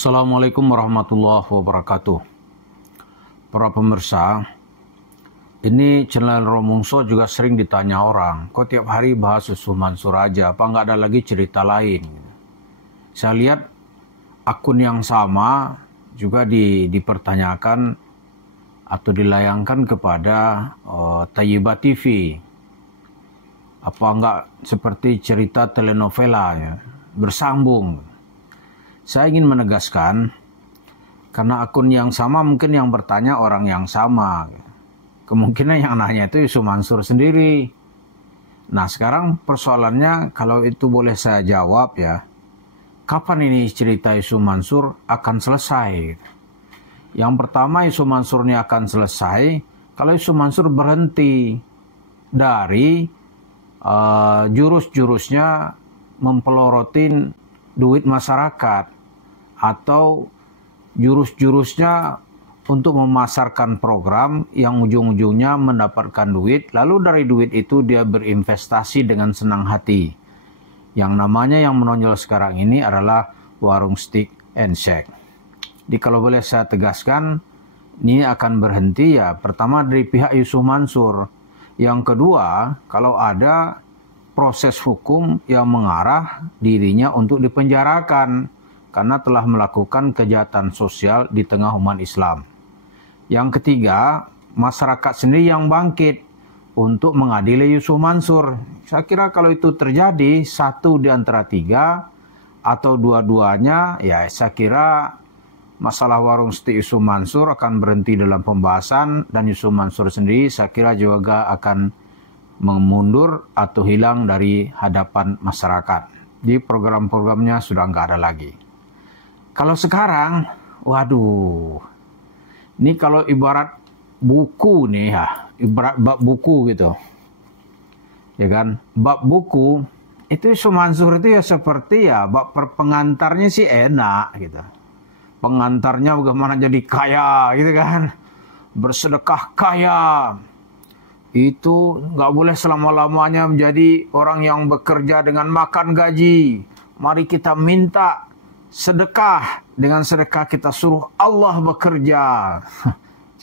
Assalamualaikum warahmatullahi wabarakatuh. Para pemirsa, ini channel Romongso juga sering ditanya orang, kok tiap hari bahas Yusuf Mansur aja, apa nggak ada lagi cerita lain? Saya lihat akun yang sama juga dipertanyakan atau dilayangkan kepada Thayyibah TV. Apa nggak seperti cerita telenovela ya, bersambung? Saya ingin menegaskan, karena akun yang sama mungkin yang bertanya orang yang sama. Kemungkinan yang nanya itu Yusuf Mansur sendiri. Nah sekarang persoalannya, kalau itu boleh saya jawab ya, kapan ini cerita Yusuf Mansur akan selesai? Yang pertama, Yusuf Mansur ini akan selesai kalau Yusuf Mansur berhenti dari jurus-jurusnya mempelorotin duit masyarakat, atau jurus-jurusnya untuk memasarkan program yang ujung-ujungnya mendapatkan duit, lalu dari duit itu dia berinvestasi dengan senang hati. Yang namanya yang menonjol sekarang ini adalah warung steak and shake. Jadi kalau boleh saya tegaskan, ini akan berhenti ya pertama dari pihak Yusuf Mansur. Yang kedua, kalau ada proses hukum yang mengarah dirinya untuk dipenjarakan karena telah melakukan kejahatan sosial di tengah umat Islam. Yang ketiga, masyarakat sendiri yang bangkit untuk mengadili Yusuf Mansur. Saya kira kalau itu terjadi, satu di antara tiga atau dua-duanya, ya saya kira masalah warung steak Yusuf Mansur akan berhenti dalam pembahasan, dan Yusuf Mansur sendiri saya kira juga akan mengundur atau hilang dari hadapan masyarakat. Di program-programnya sudah nggak ada lagi. Kalau sekarang, waduh, ini kalau ibarat buku nih ya, ibarat bab buku gitu, ya kan? Bab buku itu Yusuf Mansur itu ya seperti ya bab pengantarnya sih enak gitu. Pengantarnya bagaimana jadi kaya gitu kan, bersedekah kaya. Itu nggak boleh selama-lamanya menjadi orang yang bekerja dengan makan gaji. Mari kita minta sedekah, dengan sedekah kita suruh Allah bekerja.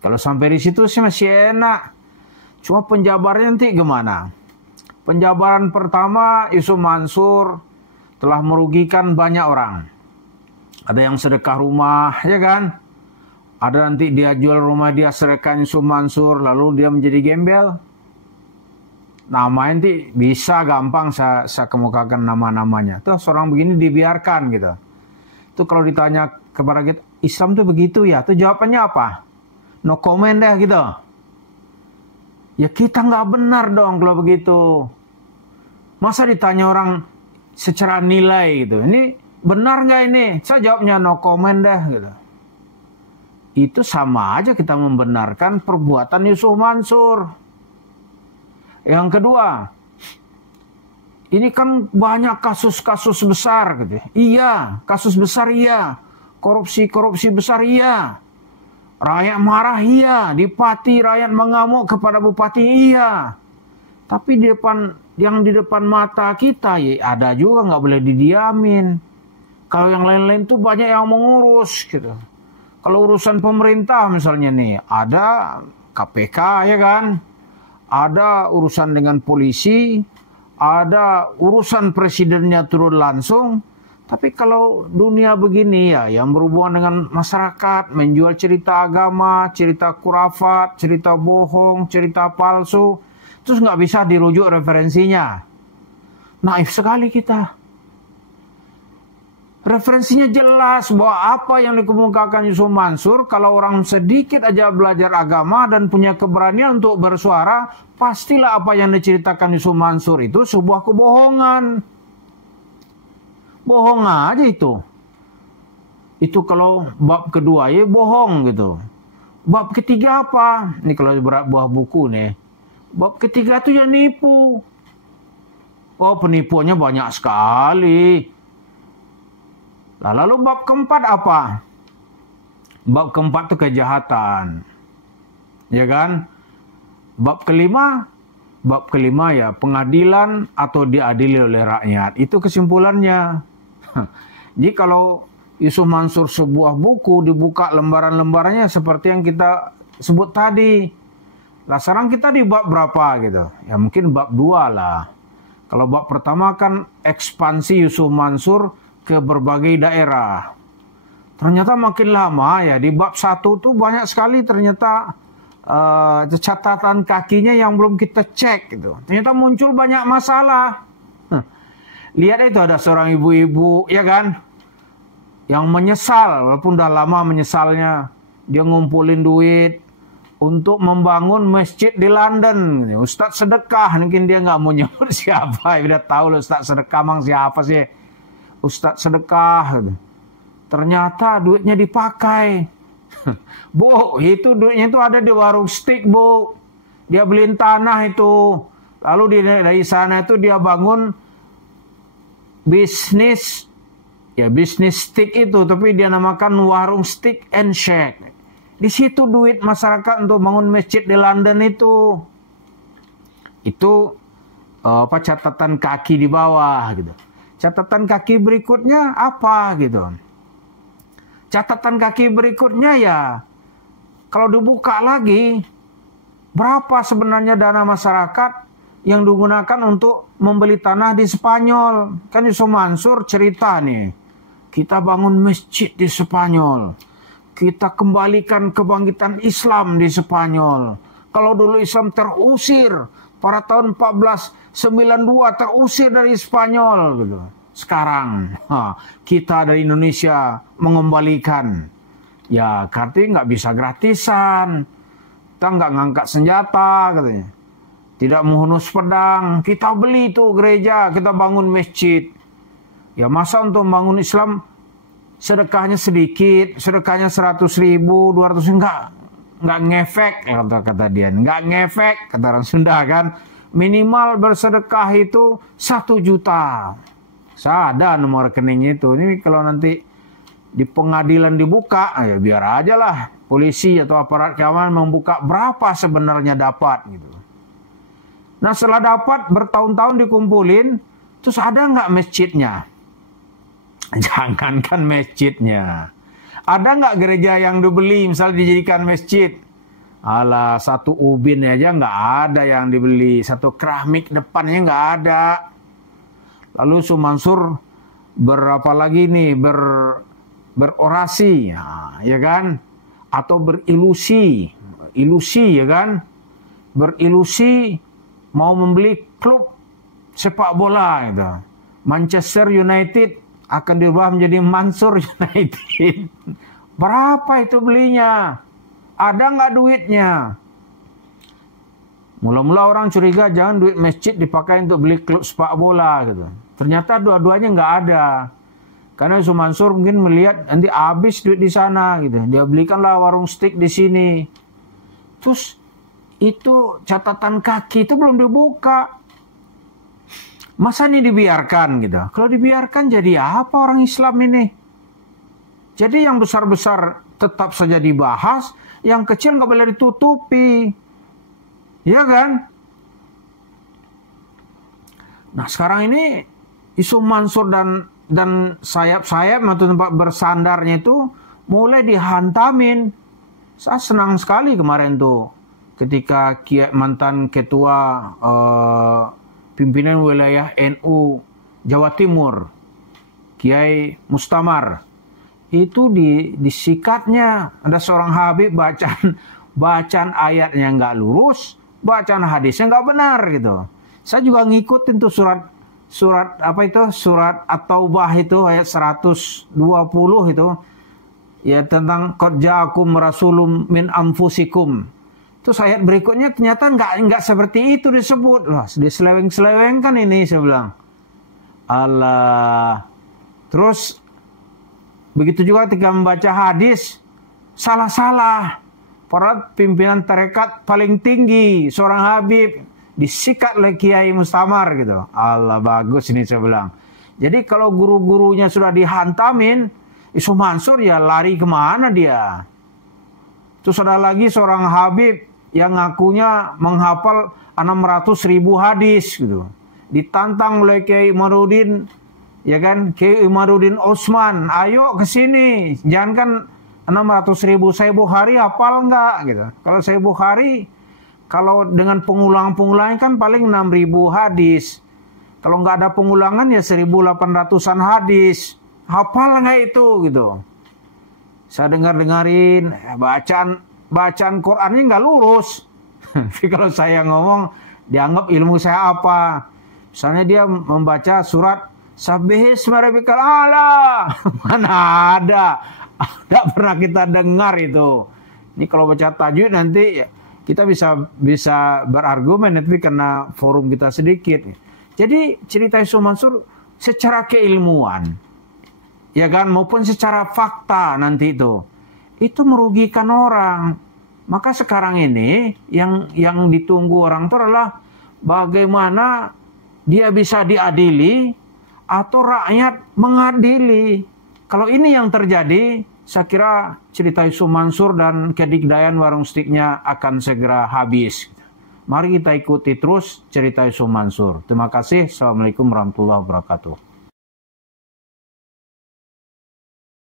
Kalau sampai di situ sih masih enak. Cuma penjabarannya nanti gimana? Penjabaran pertama, Yusuf Mansur telah merugikan banyak orang. Ada yang sedekah rumah, ya kan? Ada nanti dia jual rumah dia, sedekah Yusuf Mansur, lalu dia menjadi gembel. Namanya nanti bisa gampang saya kemukakan nama-namanya. Terus orang begini dibiarkan gitu. Itu kalau ditanya kepada kita, Islam tuh begitu ya? Itu jawabannya apa? No comment deh gitu. Ya kita nggak benar dong kalau begitu. Masa ditanya orang secara nilai gitu. Ini benar nggak ini? Saya jawabnya no comment deh gitu. Itu sama aja kita membenarkan perbuatan Yusuf Mansur. Yang kedua, ini kan banyak kasus-kasus besar gitu. Iya, kasus besar iya. Korupsi-korupsi besar iya. Rakyat marah iya. Dipati rakyat mengamuk kepada bupati iya. Tapi di depan mata kita ya ada juga nggak boleh didiamin. Kalau yang lain-lain tuh banyak yang mengurus gitu. Kalau urusan pemerintah misalnya nih, ada KPK ya kan, ada urusan dengan polisi, ada urusan presidennya turun langsung. Tapi kalau dunia begini ya, yang berhubungan dengan masyarakat, menjual cerita agama, cerita kurafat, cerita bohong, cerita palsu, terus nggak bisa dirujuk referensinya. Naif sekali kita. Referensinya jelas bahwa apa yang dikemukakan Yusuf Mansur, kalau orang sedikit aja belajar agama dan punya keberanian untuk bersuara, pastilah apa yang diceritakan Yusuf Mansur itu sebuah kebohongan. Bohong aja itu. Itu kalau bab kedua ya bohong gitu. Bab ketiga apa? Ini kalau berat buah buku nih. Bab ketiga itu ya nipu. Oh penipuannya banyak sekali. Lalu bab keempat apa? Bab keempat itu kejahatan. Ya kan? Bab kelima ya pengadilan atau diadili oleh rakyat. Itu kesimpulannya. Jadi kalau Yusuf Mansur sebuah buku, dibuka lembaran-lembarannya seperti yang kita sebut tadi. Lah sekarang kita di bab berapa gitu? Ya mungkin bab 2 lah. Kalau bab pertama kan ekspansi Yusuf Mansur ke berbagai daerah. Ternyata makin lama ya di bab 1 tuh banyak sekali ternyata catatan kakinya yang belum kita cek gitu. Ternyata muncul banyak masalah. Lihat itu ada seorang ibu-ibu ya kan, yang menyesal walaupun udah lama menyesalnya. Dia ngumpulin duit untuk membangun masjid di London. Ustadz sedekah, mungkin dia nggak mau nyebut siapa. Udah tahu loh Ustadz sedekah mang siapa sih. Ustadz sedekah. Ternyata duitnya dipakai. Bu, itu duitnya itu ada di warung steak, Bu. Dia beliin tanah itu. Lalu dari sana itu dia bangun bisnis. Ya bisnis steak itu, tapi dia namakan warung steak and shake. Di situ duit masyarakat untuk bangun masjid di London itu. Itu catatan kaki di bawah gitu. Catatan kaki berikutnya apa gitu. Catatan kaki berikutnya ya, kalau dibuka lagi, berapa sebenarnya dana masyarakat yang digunakan untuk membeli tanah di Spanyol. Kan Yusuf Mansur cerita nih, kita bangun masjid di Spanyol. Kita kembalikan kebangkitan Islam di Spanyol. Kalau dulu Islam terusir, pada tahun 1492 terusir dari Spanyol gitu. Sekarang kita dari Indonesia mengembalikan. Ya artinya nggak bisa gratisan. Kita nggak ngangkat senjata katanya. Tidak menghunus pedang. Kita beli tuh gereja, kita bangun masjid. Ya masa untuk membangun Islam sedekahnya sedikit, sedekahnya 100.000, 200, nggak ngefek kata dia, nggak ngefek kata orang Sunda kan. Minimal bersedekah itu 1 juta. Saya ada nomor rekeningnya itu. Ini kalau nanti di pengadilan dibuka, ya biar aja lah polisi atau aparat keamanan membuka berapa sebenarnya dapat gitu. Nah setelah dapat bertahun-tahun dikumpulin, terus ada nggak masjidnya? Jangankan masjidnya, ada nggak gereja yang dibeli misalnya dijadikan masjid? Alah, 1 ubin aja nggak ada yang dibeli, 1 keramik depannya nggak ada. Lalu Yusuf Mansur berapa lagi nih berorasi, ya kan? Atau berilusi, ya kan? Berilusi mau membeli klub sepak bola gitu. Manchester United akan dirubah menjadi Mansur United. Berapa itu belinya? Ada nggak duitnya? Mula-mula orang curiga jangan duit masjid dipakai untuk beli klub sepak bola gitu. Ternyata dua-duanya nggak ada. Karena Yusuf Mansur mungkin melihat nanti habis duit di sana gitu. Dia belikanlah warung steak di sini. Terus itu catatan kaki itu belum dibuka. Masa ini dibiarkan gitu? Kalau dibiarkan jadi apa orang Islam ini? Jadi yang besar-besar tetap saja dibahas, yang kecil nggak boleh ditutupi, ya kan? Nah sekarang ini Yusuf Mansur dan sayap-sayap atau tempat bersandarnya itu mulai dihantamin. Saya senang sekali kemarin tuh ketika mantan ketua pimpinan wilayah NU Jawa Timur, Kiai Mustamar, itu disikatnya ada seorang habib bacaan ayatnya nggak lurus, bacaan hadisnya nggak benar gitu. Saya juga ngikutin tuh surat apa itu, surat At-Taubah itu ayat 120 itu ya, tentang qad ja'akum rasulun min anfusikum. Terus ayat berikutnya ternyata nggak seperti itu disebut. Loh, diseleweng-selewengkan ini, saya bilang. Allah. Terus begitu juga ketika membaca hadis, salah-salah. Para pimpinan tarekat paling tinggi, seorang habib, disikat oleh Kiai Mustamar gitu. Allah, bagus ini saya bilang. Jadi kalau guru-gurunya sudah dihantamin, Yusuf Mansur ya lari kemana dia? Terus ada lagi seorang habib yang ngakunya menghafal 600.000 hadis gitu. Ditantang oleh Kiai Marudin Ya kan, Kiai Imaduddin Utsman, ayo ke sini. Jangan kan 600.000 Sahih Bukhari hafal nggak gitu. Kalau Sahih Bukhari, kalau dengan pengulangan kan paling 6.000 hadis. Kalau nggak ada pengulangan ya 1.800-an hadis. Hafal nggak itu gitu. Saya dengerin bacaan Qurannya nggak lurus. Tapi kalau saya ngomong dianggap ilmu saya apa? Misalnya dia membaca surat Sabbihisma rabbikal a'la. Mana ada? Tidak pernah kita dengar itu. Ini kalau baca tajwid nanti kita bisa berargumen, tapi karena forum kita sedikit. Jadi cerita Yusuf Mansur secara keilmuan, ya kan, maupun secara fakta nanti itu merugikan orang. Maka sekarang ini yang ditunggu orang itu adalah bagaimana dia bisa diadili atau rakyat mengadili. Kalau ini yang terjadi, saya kira cerita Yusuf Mansur dan kedikdayan warung stiknya akan segera habis. Mari kita ikuti terus cerita Yusuf Mansur. Terima kasih. Assalamualaikum warahmatullahi wabarakatuh.